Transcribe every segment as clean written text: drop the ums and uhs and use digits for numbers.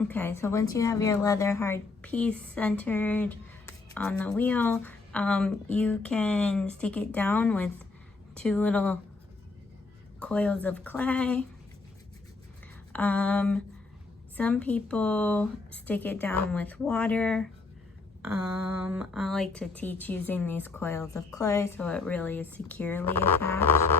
Okay, so once you have your leather hard piece centered on the wheel, you can stick it down with 2 little coils of clay. Some people stick it down with water. I like to teach using these coils of clay so it really is securely attached.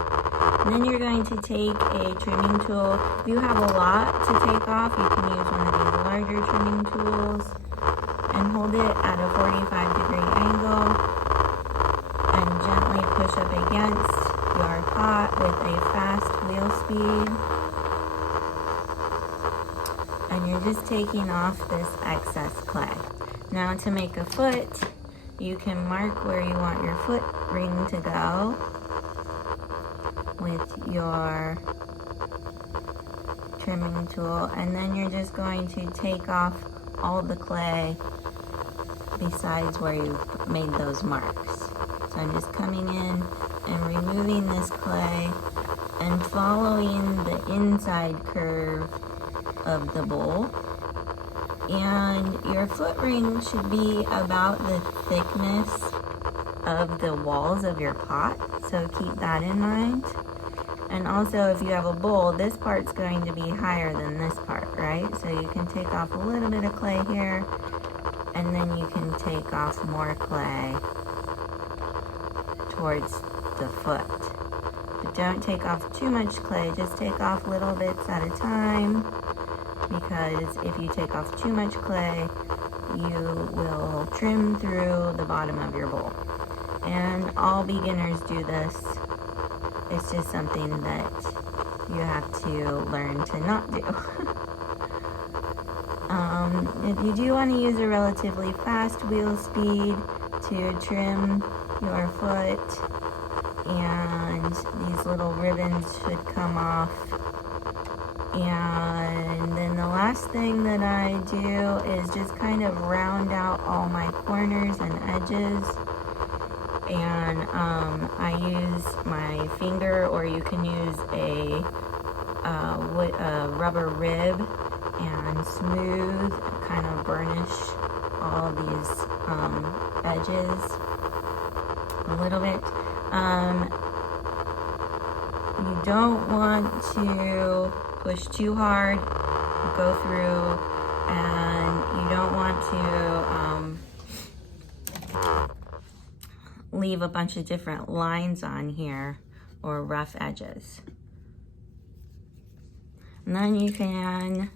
And then you're going to take a trimming tool. If you have a lot to take off, you can use one of these larger trimming tools and hold it at a 45-degree angle and gently push up against your pot with a fast wheel speed. And you're just taking off this excess clay. Now to make a foot, you can mark where you want your foot ring to go with your trimming tool, and then you're just going to take off all the clay besides where you've made those marks. So I'm just coming in and removing this clay and following the inside curve of the bowl. And your foot ring should be about the thickness of the walls of your pot, so keep that in mind. And also, if you have a bowl, this part's going to be higher than this part, right? So you can take off a little bit of clay here, and then you can take off more clay towards the foot. But don't take off too much clay, just take off little bits at a time, because if you take off too much clay, you will trim through the bottom of your bowl. And all beginners do this. It's just something that you have to learn to not do. If you do want to use a relatively fast wheel speed to trim your foot, and these little ribbons should come off. And then the last thing that I do is just kind of round out all my corners and edges. And I use my finger, or you can use a rubber rib and smooth, kind of burnish all these edges a little bit. You don't want to push too hard, go through, and you don't want to leave a bunch of different lines on here or rough edges. And then you can